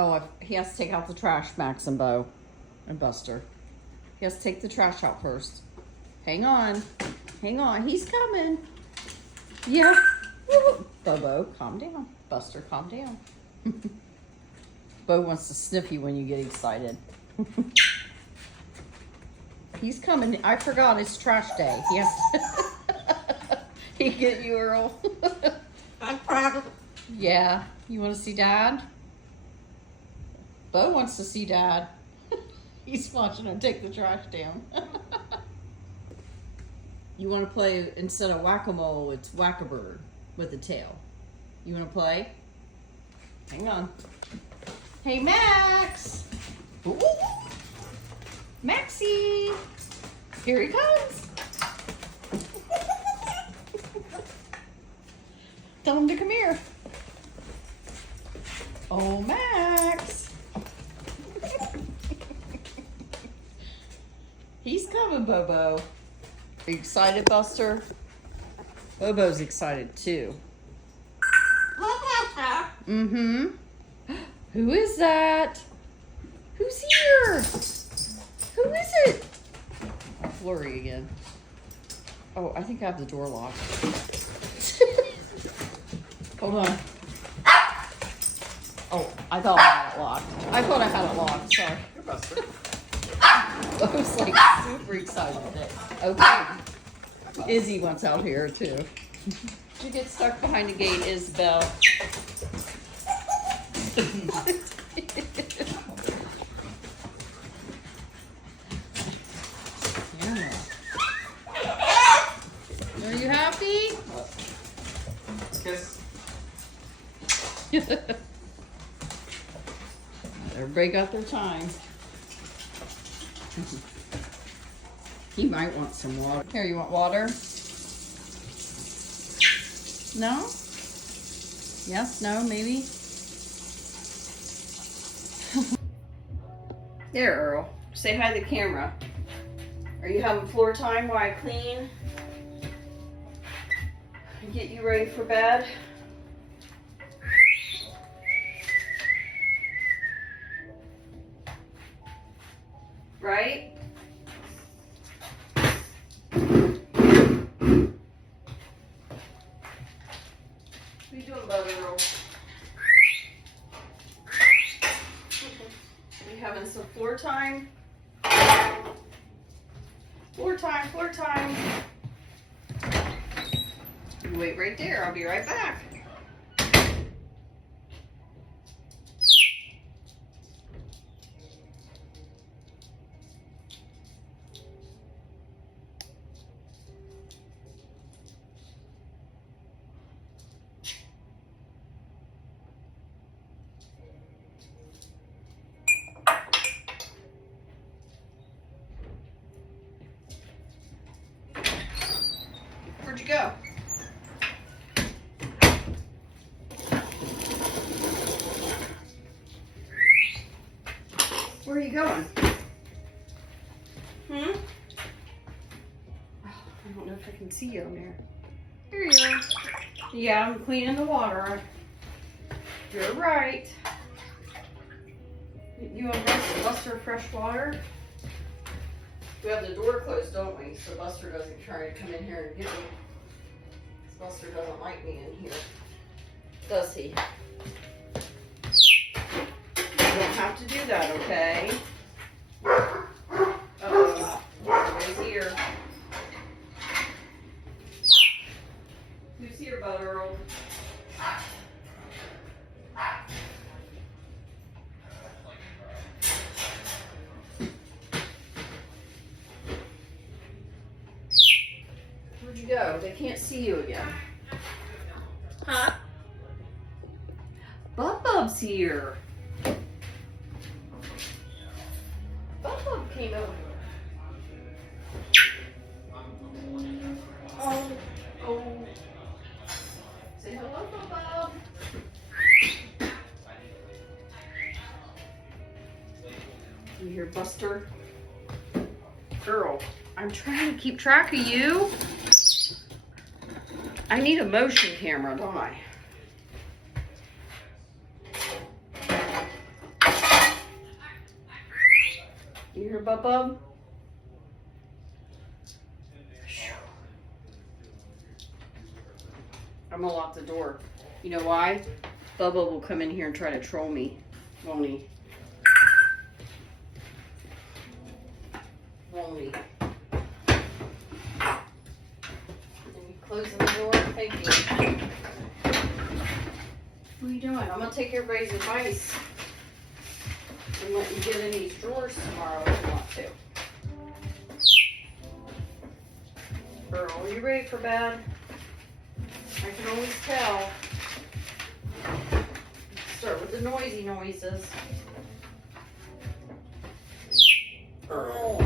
Oh, he has to take out the trash, Max and Bo and Buster. He has to take the trash out first. Hang on. Hang on. He's coming. Yeah. Bobo, calm down. Buster, calm down. Bo wants to sniff you when you get excited. He's coming. I forgot it's trash day. He has to... He get you, Earl. I'm proud. Yeah. You want to see Dad? Bo wants to see Dad. He's watching him take the trash down. You want to play, instead of whack-a-mole, it's whack-a-bird with a tail. You want to play? Hang on. Hey, Max! Ooh. Maxie! Here he comes! Tell him to come here. Oh, Max! He's coming, Bobo. Are you excited, Buster? Bobo's excited too. Mm-hmm. Who is that? Who's here? Who is it? Oh, Flurry again. Oh, I think I have the door locked. Hold on. Oh, I thought I had it locked. I thought I had it locked. Sorry. You're Buster. I was like super excited today. Okay. Izzy wants out here too. Did you get stuck behind the gate, Isabel? Yeah. Are you happy? Kiss. Everybody got their time. He might want some water. Here, you want water? No? Yes, no, maybe? There, Earl. Say hi to the camera. Are you having floor time while I clean? Get you ready for bed? Right? What are you doing about it, Earl? Are you having some floor time? Floor time, floor time. You wait right there. I'll be right back. Where'd you go? Where are you going? Hmm? Oh, I don't know if I can see you on there. There you are. Yeah, I'm cleaning the water. You're right. You want Buster fresh water? We have the door closed, don't we? So Buster doesn't try to come in here and get me. Buster doesn't like me in here. Does he? You don't have to do that, okay? Uh-oh. Everybody's here. Who's here, Bud Earl? Where'd you go? They can't see you again. Huh? Bub's here. Bub came over. Oh. Say hello, Bub. You hear Buster? Earl, I'm trying to keep track of you. I need a motion camera, don't I? You hear Bub? I'm gonna lock the door. You know why? Bubba will come in here and try to troll me, won't he? Won't he? And you closing the door? Thank you. What are you doing? I'm gonna take everybody's advice and let you get in these drawers tomorrow if you want to. Earl, are you ready for bed? I can always tell. Start with the noisy noises. Earl.